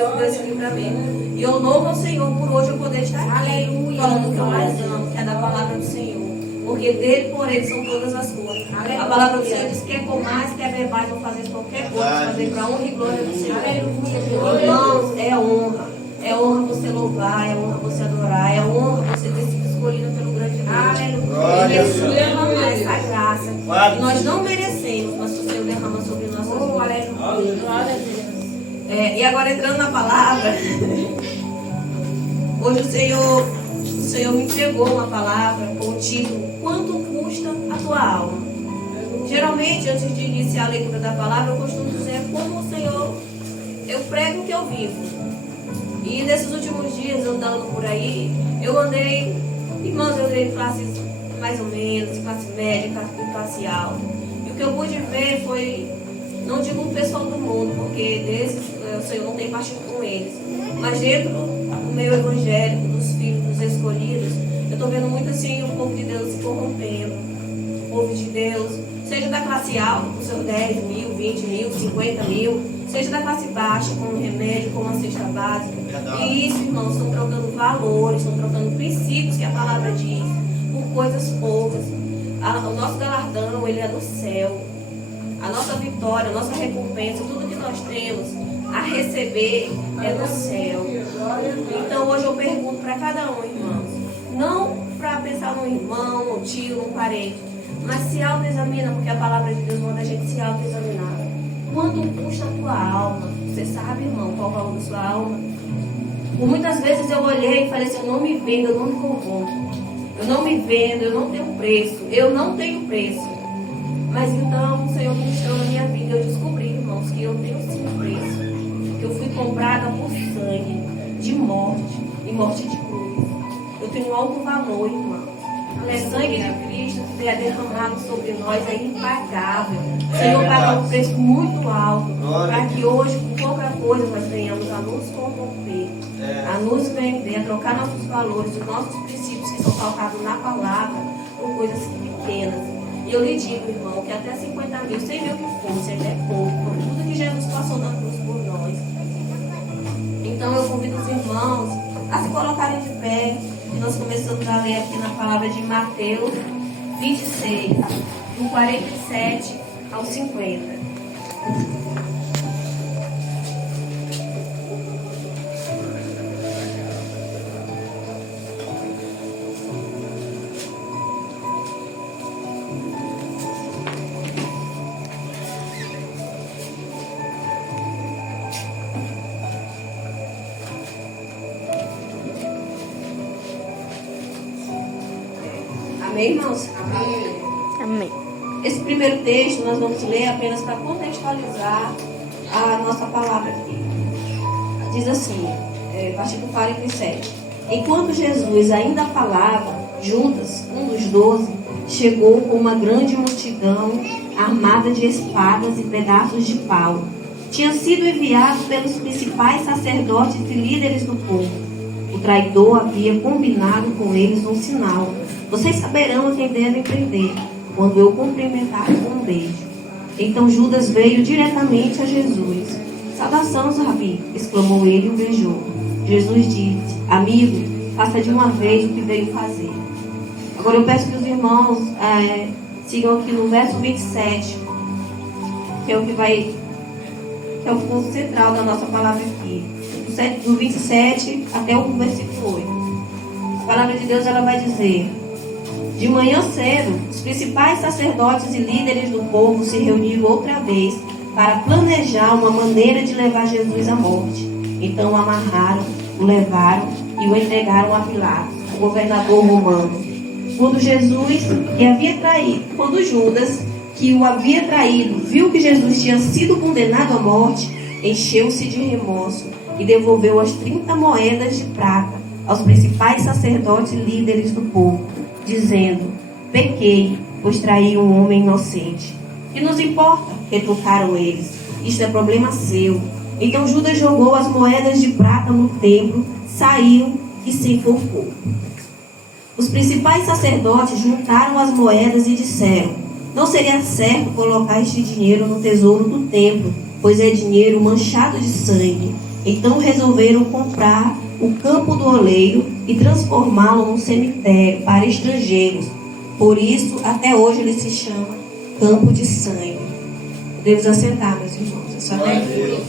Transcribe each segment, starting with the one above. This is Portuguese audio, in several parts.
Senhor deu esse livramento. E eu louvo ao Senhor por hoje eu poder estar aqui, falando o que eu mais amo, que é da palavra do Senhor. Porque dele, por ele, são todas as coisas. A palavra do Senhor diz: quer comais, quer bebais, vou fazer qualquer coisa, fazer para a honra e glória do Senhor. Irmãos, é honra. É honra você louvar, é honra você adorar, é honra você ter sido escolhido pelo grande Deus. Ele derrama essa graça. E nós não merecemos, mas o Senhor derrama sobre nossas vidas. E agora entrando na palavra, hoje o Senhor me entregou uma palavra com o título: quanto custa a tua alma? Geralmente, antes de iniciar a leitura da palavra, eu costumo dizer como o Senhor, eu prego o que eu vivo. E nesses últimos dias, andando por aí, eu andei, irmãos, eu andei em classes mais ou menos, classe média, classe alta. E o que eu pude ver foi, não digo o pessoal do mundo, porque desses o Senhor não tem partido com eles, mas dentro do meio evangélico, dos filhos, dos escolhidos, eu estou vendo muito assim o povo de Deus se corrompendo. O povo de Deus, seja da classe alta, com seus 10 mil, 20 mil, 50 mil, seja da classe baixa, com um remédio, com uma cesta básica. E isso, irmãos, estão trocando valores, estão trocando princípios que a palavra diz, por coisas poucas. O nosso galardão, ele é do céu. A nossa vitória, a nossa recompensa, tudo que nós temos a receber é do céu. Então hoje eu pergunto para cada um, irmãos, não para pensar num irmão, num tio, num parente, mas se autoexamina, porque a palavra de Deus manda a gente se autoexaminar. Quanto custa a tua alma? Você sabe, irmão, qual o valor da sua alma? Por muitas vezes eu olhei e falei assim: eu não me vendo, eu não me corrompo. Eu não me vendo, eu não tenho preço. Eu não tenho preço. Mas então o Senhor ministrou na minha vida. Eu descobri, irmãos, que eu tenho sim preço. Que eu fui comprada por sangue de morte e morte de cruz. Eu tenho alto valor, irmãos. O sangue de Cristo que é derramado sobre nós é impagável. O Senhor pagou um preço muito alto para que hoje, com pouca coisa, nós venhamos a nos corromper, a nos vender, a trocar nossos valores, os nossos princípios que são colocados na palavra por coisas pequenas. E eu lhe digo, irmão, que até 50 mil, 100 mil que fosse, ainda é pouco, por tudo que Jesus passou na cruz por nós. Então eu convido os irmãos a se colocarem de pé. E nós começamos a ler aqui na palavra de Mateus 26, do 47 ao 50. Amém, irmãos? Amém. Esse primeiro texto nós vamos ler apenas para contextualizar a nossa palavra aqui. Diz assim, versículo 47. Enquanto Jesus ainda falava, Judas, um dos 12, chegou com uma grande multidão armada de espadas e pedaços de pau. Tinha sido enviado pelos principais sacerdotes e líderes do povo. O traidor havia combinado com eles um sinal. Vocês saberão a quem devem prender, quando eu cumprimentar com um beijo. Então Judas veio diretamente a Jesus. Saudação, Rabi, exclamou ele e o beijou. Jesus disse: amigo, faça de uma vez o que veio fazer. Agora eu peço que os irmãos sigam aqui no verso 27, que é o que é o ponto central da nossa palavra aqui. Do 27 até o versículo 8. A palavra de Deus, ela vai dizer: de manhã cedo, os principais sacerdotes e líderes do povo se reuniram outra vez para planejar uma maneira de levar Jesus à morte. Então o amarraram, o levaram e o entregaram a Pilatos, o governador romano. Quando Judas, que o havia traído, viu que Jesus tinha sido condenado à morte, encheu-se de remorso e devolveu as 30 moedas de prata aos principais sacerdotes e líderes do povo, dizendo: pequei, pois traí um homem inocente. Que nos importa? Retrucaram eles. Isto é problema seu. Então Judas jogou as moedas de prata no templo, saiu e se enforcou. Os principais sacerdotes juntaram as moedas e disseram: não seria certo colocar este dinheiro no tesouro do templo, pois é dinheiro manchado de sangue. Então resolveram comprar o campo do oleiro e transformá-lo num cemitério para estrangeiros. Por isso, até hoje ele se chama Campo de Sangue. Podemos assentar, meus irmãos. É só até aqui.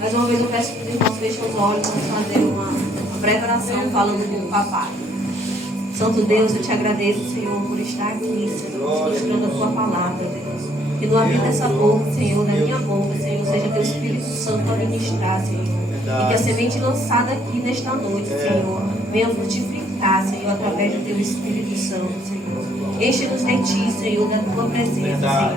Mais uma vez eu peço que os irmãos fechem os olhos. Vamos fazer uma breve oração falando com o papai. Santo Deus, eu te agradeço, Senhor, por estar aqui, Senhor, ministrando a tua palavra, Deus. Que no abrir dessa boca, Senhor, da minha boca, Senhor, seja teu Espírito Santo a ministrar, Senhor. E que a semente lançada aqui nesta noite, Senhor, venha frutificar, Senhor, através do teu Espírito Santo, Senhor. Enche-nos de ti, Senhor, da tua presença, Senhor.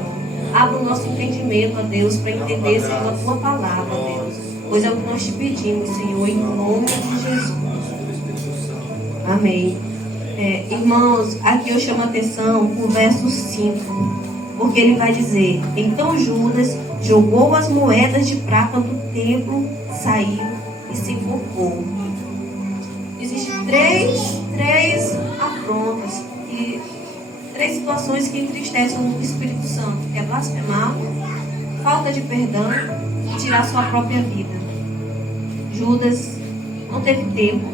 Abra o nosso entendimento, ó Deus, para entender, Senhor, a tua palavra, Deus. Pois é o que nós te pedimos, Senhor, em nome de Jesus. Amém. Irmãos, aqui eu chamo a atenção para o verso 5, porque ele vai dizer: então Judas jogou as moedas de prata do templo, saiu e se corpou. Existem três afrontas e três situações que entristecem o Espírito Santo, que é blasfemar, falta de perdão e tirar sua própria vida. Judas não teve tempo,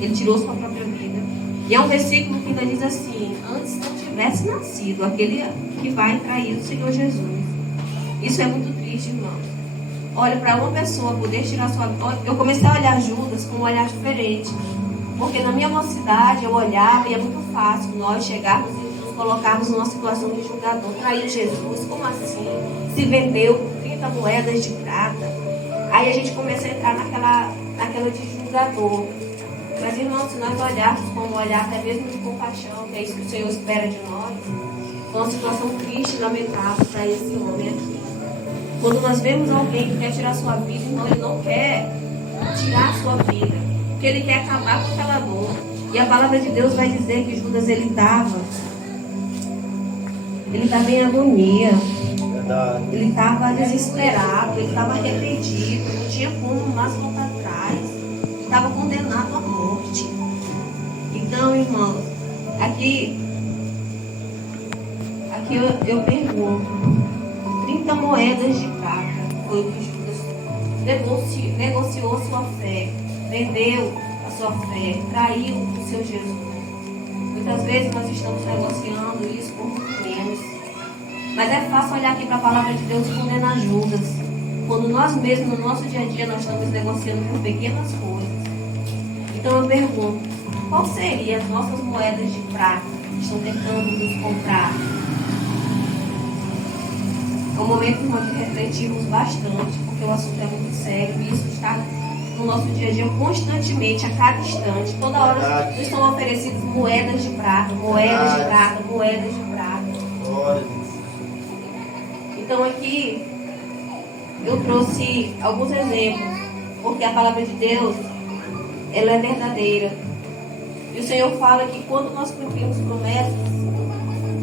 ele tirou sua própria vida. E é um versículo que ainda diz assim: antes não tivesse nascido aquele que vai trair o Senhor Jesus. Isso é muito triste, irmão. Olha, para uma pessoa poder tirar sua vida. Eu comecei a olhar Judas com um olhar diferente. Porque na minha mocidade eu olhava e é muito fácil nós chegarmos e nos colocarmos numa situação de julgador. Trair Jesus, como assim? Se vendeu por 30 moedas de prata. Aí a gente começa a entrar naquela de julgador. Mas, irmãos, se nós olharmos com um olhar até mesmo de compaixão, que é isso que o Senhor espera de nós, foi uma situação triste e lamentável para esse homem aqui. Quando nós vemos alguém que quer tirar sua vida, irmão, ele não quer tirar a sua vida, porque ele quer acabar com aquela dor. E a palavra de Deus vai dizer que Judas, ele estava em agonia. Ele estava desesperado, ele estava arrependido, não tinha como mais voltar atrás. Estava condenado à morte. Então, irmãos, aqui eu pergunto: 30 moedas de prata foi o que Judas negociou sua fé, vendeu a sua fé, traiu o seu Jesus. Muitas vezes nós estamos negociando isso por muito menos. Mas é fácil olhar aqui para a palavra de Deus e condenar Judas, quando nós mesmos, no nosso dia a dia, nós estamos negociando por pequenas coisas. Então eu pergunto: qual seriam as nossas moedas de prata que estão tentando nos comprar? É um momento, irmão, de refletirmos bastante, porque o assunto é muito sério e isso está no nosso dia a dia constantemente, a cada instante. Toda hora nos são oferecidas moedas de prata, moedas de prata, moedas de prata. Então aqui eu trouxe alguns exemplos, porque a palavra de Deus, ela é verdadeira. E o Senhor fala que quando nós cumprimos promessas,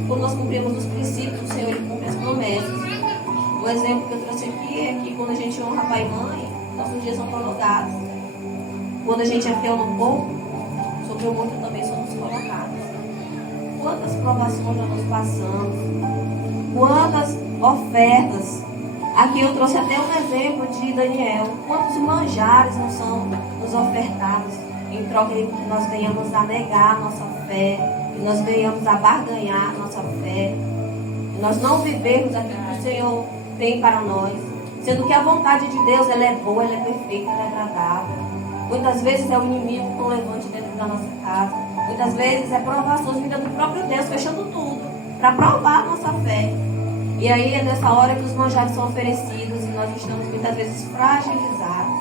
quando nós cumprimos os princípios, o Senhor, ele cumpre as promessas. O exemplo que eu trouxe aqui é que quando a gente honra pai e mãe, nossos dias são prolongados. Quando a gente é fiel no pouco, sobre o muito também somos colocados. Quantas provações nós nos passamos, quantas ofertas. Aqui eu trouxe até um exemplo de Daniel. Quantos manjares não são nos ofertados em troca de que nós venhamos a negar a nossa fé, que nós venhamos a barganhar a nossa fé, que nós não vivermos aquilo que o Senhor tem para nós, sendo que a vontade de Deus, ela é boa, ela é perfeita, ela é agradável. Muitas vezes é o inimigo que não levante dentro da nossa casa, muitas vezes é provações vindas do próprio Deus, fechando tudo para provar a nossa fé. E aí é nessa hora que os manjares são oferecidos e nós estamos muitas vezes fragilizados.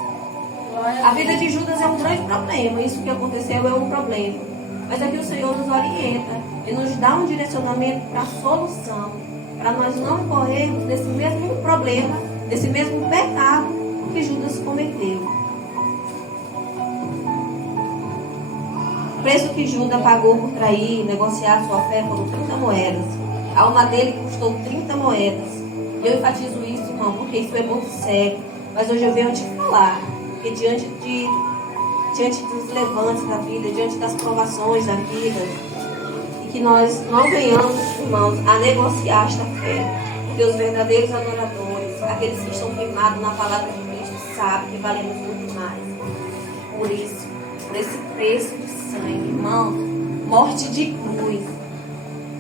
A vida de Judas é um grande problema, isso que aconteceu é um problema. Mas aqui o Senhor nos orienta e nos dá um direcionamento para a solução, para nós não incorrermos nesse mesmo problema, nesse mesmo pecado que Judas cometeu. O preço que Judas pagou por trair e negociar sua fé foram 30 moedas. A alma dele custou 30 moedas. Eu enfatizo isso, irmão, porque isso é muito sério. Mas hoje eu venho te falar que diante dos levantes da vida, diante das provações da vida, e que nós não venhamos, irmãos, a negociar esta fé. Porque os verdadeiros adoradores, aqueles que estão firmados na palavra de Cristo sabem que valemos muito mais. Por isso, por esse preço de sangue, irmãos, morte de cruz.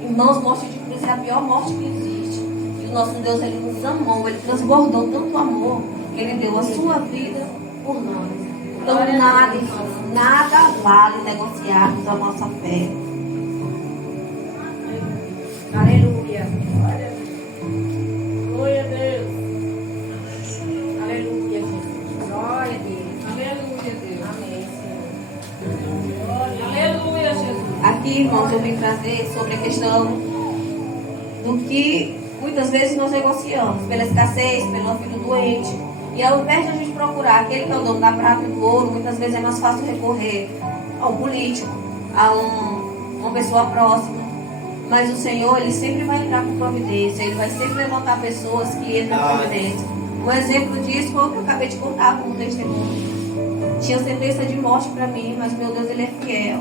Irmãos, morte de cruz é a pior morte que existe. E o nosso Deus, Ele nos amou, Ele transbordou tanto amor, que Ele deu a sua vida por nós. Então nada, irmãos, nada vale negociarmos a nossa fé. Aleluia. Glória a Deus. Aleluia, Jesus. Glória a Deus. Aleluia, Deus. Amém, Senhor. Aleluia, Jesus. Aqui, irmãos, eu vim trazer sobre a questão do que muitas vezes nós negociamos, pela escassez, pelo filho doente. E ao invés de a gente procurar aquele que é o dono da prata e do ouro, muitas vezes é mais fácil recorrer a um político, a uma pessoa próxima. Mas o Senhor, Ele sempre vai entrar com providência. Ele vai sempre levantar pessoas que entram com providência. Um exemplo disso foi o que eu acabei de contar como testemunho. Tinha sentença de morte para mim, mas meu Deus, Ele é fiel.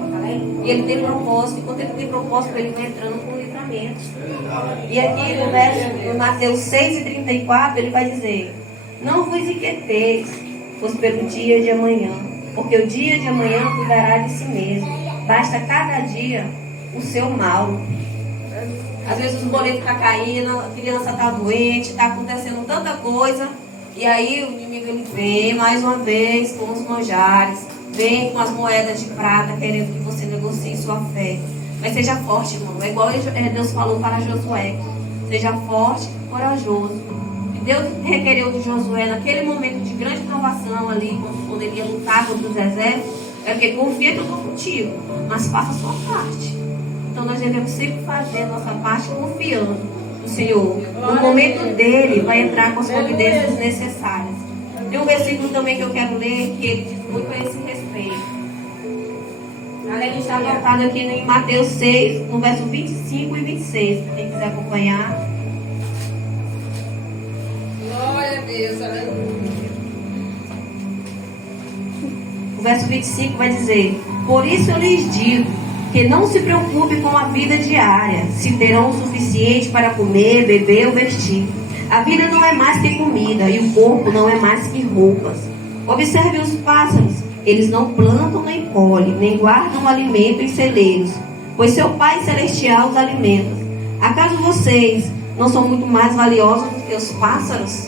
E Ele tem propósito. E quando Ele tem propósito, Ele vai entrando com livramento. E aqui no verso, no Mateus 6:34, Ele vai dizer: não vos inquieteis, pois pelo dia de amanhã, porque o dia de amanhã cuidará de si mesmo. Basta cada dia o seu mal. Às vezes os boletos estão caindo, a criança está doente, está acontecendo tanta coisa. E aí o inimigo ele vem mais uma vez com os manjares, vem com as moedas de prata, querendo que você negocie sua fé. Mas seja forte, irmão. É igual Deus falou para Josué. Seja forte e corajoso. E Deus requereu de Josué, naquele momento de grande provação ali, quando ele ia lutar contra os exércitos, é que confia que eu estou contigo, mas faça a sua parte. Então nós devemos sempre fazer a nossa parte confiando no Senhor. No momento dele, vai entrar com as providências necessárias. Tem um versículo também que eu quero ler, que ele diz muito a esse respeito. Ele está anotado aqui em Mateus 6, no verso 25 e 26, para quem quiser acompanhar. Glória a Deus, aleluia. O verso 25 vai dizer: por isso eu lhes digo, que não se preocupe com a vida diária, se terão o suficiente para comer, beber ou vestir. A vida não é mais que comida, e o corpo não é mais que roupas. Observe os pássaros, eles não plantam nem colhem, nem guardam alimento em celeiros, pois seu Pai Celestial os alimenta. Acaso vocês não são muito mais valiosos do que os pássaros?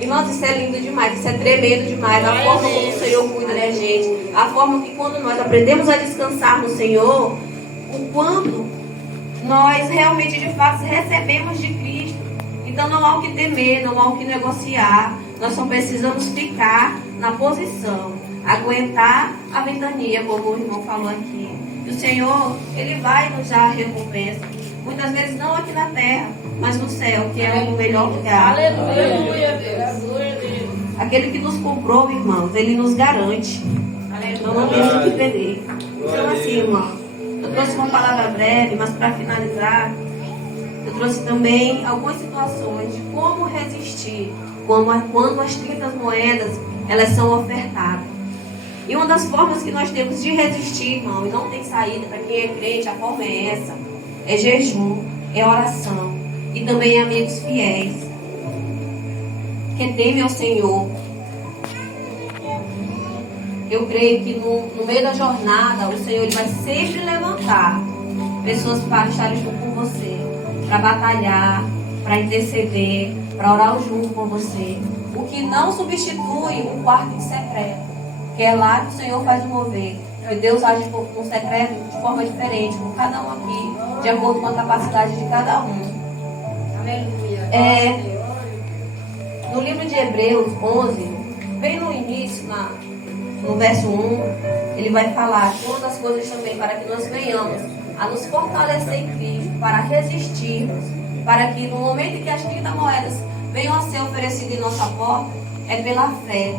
Irmãos, isso é lindo demais, isso é tremendo demais. A forma como o Senhor cuida da gente, a forma que quando nós aprendemos a descansar no Senhor, o quanto nós realmente de fato recebemos de Cristo. Então não há o que temer, não há o que negociar. Nós só precisamos ficar na posição, aguentar a ventania, como o irmão falou aqui. E o Senhor, Ele vai nos dar a recompensa. Muitas vezes não aqui na terra, mas no céu, que é o melhor lugar. Aleluia, Deus. Glória a Deus. Aquele que nos comprou, irmãos, Ele nos garante. Então não temos o que perder. Então assim, irmão, eu trouxe uma palavra breve, mas para finalizar, eu trouxe também algumas situações de como resistir quando as 30 moedas elas são ofertadas. E uma das formas que nós temos de resistir, irmão, e não tem saída para quem é crente, a forma é essa: é jejum, é oração e também é amigos fiéis que temem ao Senhor. Eu creio que no meio da jornada o Senhor Ele vai sempre levantar pessoas para estarem junto com você, para batalhar, para interceder, para orar junto com você. O que não substitui um quarto em secreto, que é lá que o Senhor faz o mover. E Deus age no secreto de forma diferente, com cada um aqui, de acordo com a capacidade de cada um. Aleluia. No livro de Hebreus 11, bem no início, no verso 1, ele vai falar que uma das coisas também para que nós venhamos a nos fortalecer em Cristo, para resistirmos, para que no momento em que as 30 moedas venham a ser oferecidas em nossa porta, é pela fé.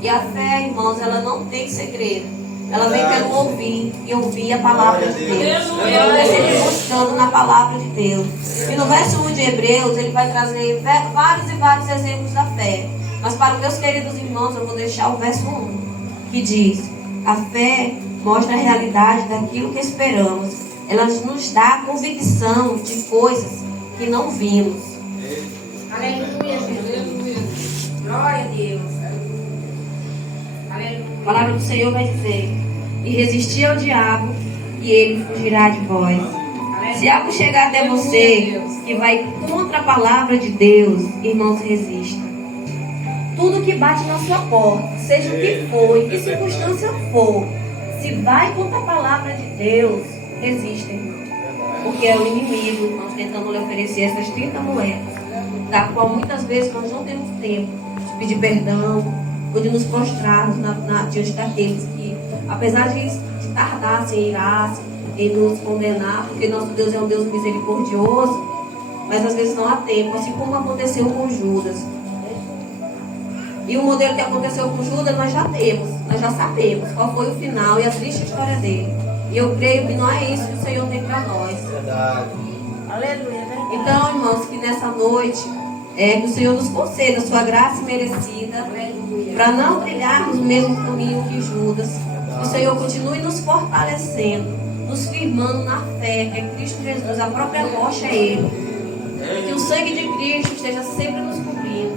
E a fé, irmãos, ela não tem segredo. Ela vem pelo ouvir e ouvir a palavra de Deus. É sempre buscando na palavra de Deus. E no verso 1 de Hebreus, ele vai trazer vários e vários exemplos da fé. Mas para os meus queridos irmãos, eu vou deixar o verso 1, que diz: a fé mostra a realidade daquilo que esperamos. Ela nos dá a convicção de coisas que não vimos. Aleluia, Jesus. Glória a Deus. Aleluia. A palavra do Senhor vai dizer: e resistir ao diabo, e ele fugirá de vós. Se algo chegar até você que vai contra a palavra de Deus, irmãos, resista. Tudo que bate na sua porta, seja o que for, em que circunstância for, se vai contra a palavra de Deus, resista, irmão. Porque é o inimigo, irmãos, tentando lhe oferecer essas 30 moedas, da qual muitas vezes nós não temos tempo de pedir perdão, ou de nos prostrarmos diante daqueles que, apesar de tardassem em irar-se, em nos condenar, porque nosso Deus é um Deus misericordioso, mas às vezes não há tempo, assim como aconteceu com Judas. E o modelo que aconteceu com Judas nós já temos, nós já sabemos qual foi o final e a triste história dele. E eu creio que não é isso que o Senhor tem para nós. Verdade. Aleluia. Então, irmãos, que nessa noite que o Senhor nos conceda a sua graça merecida, para não trilharmos o mesmo caminho que Judas. Que o Senhor continue nos fortalecendo, nos firmando na fé, que é Cristo Jesus, a própria rocha é Ele. E que o sangue de Cristo esteja sempre nos cobrindo,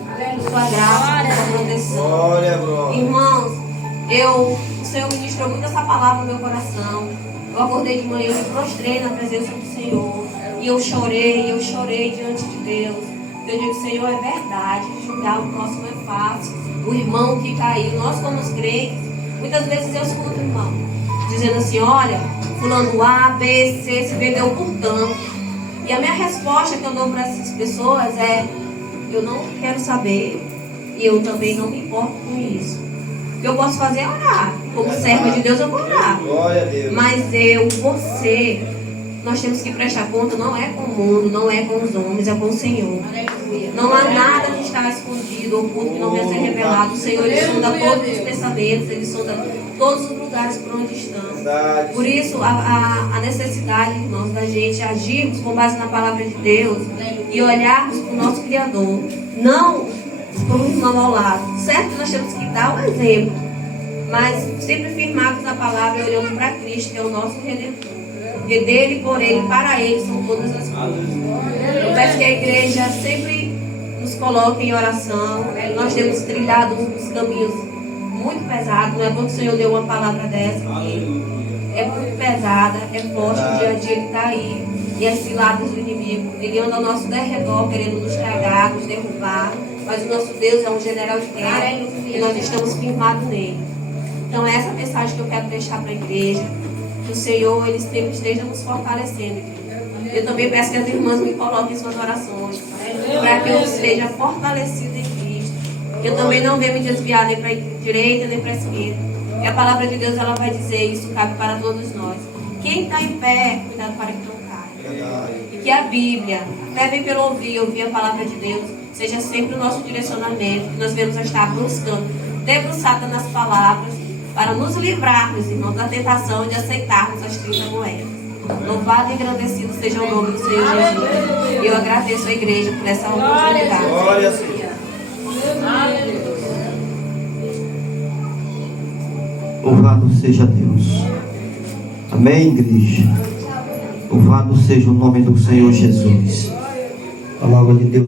sua graça, sua proteção. Glória, glória. Irmãos, o Senhor ministrou muito essa palavra no meu coração. Eu acordei de manhã e me prostrei na presença do Senhor. E eu chorei diante de Deus. Eu digo, Senhor, é verdade, julgar o próximo é fácil. O irmão que caiu, nós como os crentes, muitas vezes eu escuto, irmão, dizendo assim, olha, fulano A, B, C, se vendeu por tanto. E a minha resposta que eu dou para essas pessoas é, eu não quero saber, e eu também não me importo com isso. O que eu posso fazer é orar. Como serva de Deus, eu vou orar. Glória a Deus. Mas você, nós temos que prestar conta, não é com o mundo, não é com os homens, é com o Senhor. Não há nada que está escondido, oculto, que não venha ser revelado. O Senhor, Ele sonda todos os pensamentos, Ele sonda todos os lugares por onde estamos. Verdade. Por isso, a necessidade, irmãos, da gente agirmos com base na palavra de Deus e olharmos para o nosso Criador. Não para o irmão ao lado. Certo que nós temos que dar um exemplo, mas sempre firmados na palavra e olhando para Cristo, que é o nosso Redentor. Porque dele, por ele, para ele são todas as coisas. Eu peço que a igreja sempre nos coloque em oração. Nós temos trilhado uns caminhos muito pesados. Não é bom que o Senhor deu uma palavra dessa aqui. É muito pesada, é forte. O dia a dia ele está aí. E as ciladas do inimigo, ele anda ao nosso derredor, querendo nos tragar, nos derrubar. Mas o nosso Deus é um general de guerra e nós estamos firmados nele. Então, essa mensagem que eu quero deixar para a igreja, que o Senhor, Ele sempre esteja nos fortalecendo. Eu também peço que as irmãs me coloquem em suas orações, para que eu seja fortalecido em Cristo. Eu também não venho me desviar nem para a direita, nem para a esquerda. E a palavra de Deus, ela vai dizer, isso cabe para todos nós. Quem está em pé, cuidado para que não caia. E que a Bíblia, a fé vem pelo ouvir a palavra de Deus, seja sempre o nosso direcionamento, que nós venhamos a estar buscando, debruçada nas palavras, para nos livrarmos, irmãos, da tentação de aceitarmos as 30 moedas. Louvado e agradecido seja o nome do Senhor Jesus. E eu agradeço a igreja por essa oportunidade. Glória a Deus. Louvado seja Deus. Amém, igreja. Louvado seja o nome do Senhor Jesus. A palavra de Deus.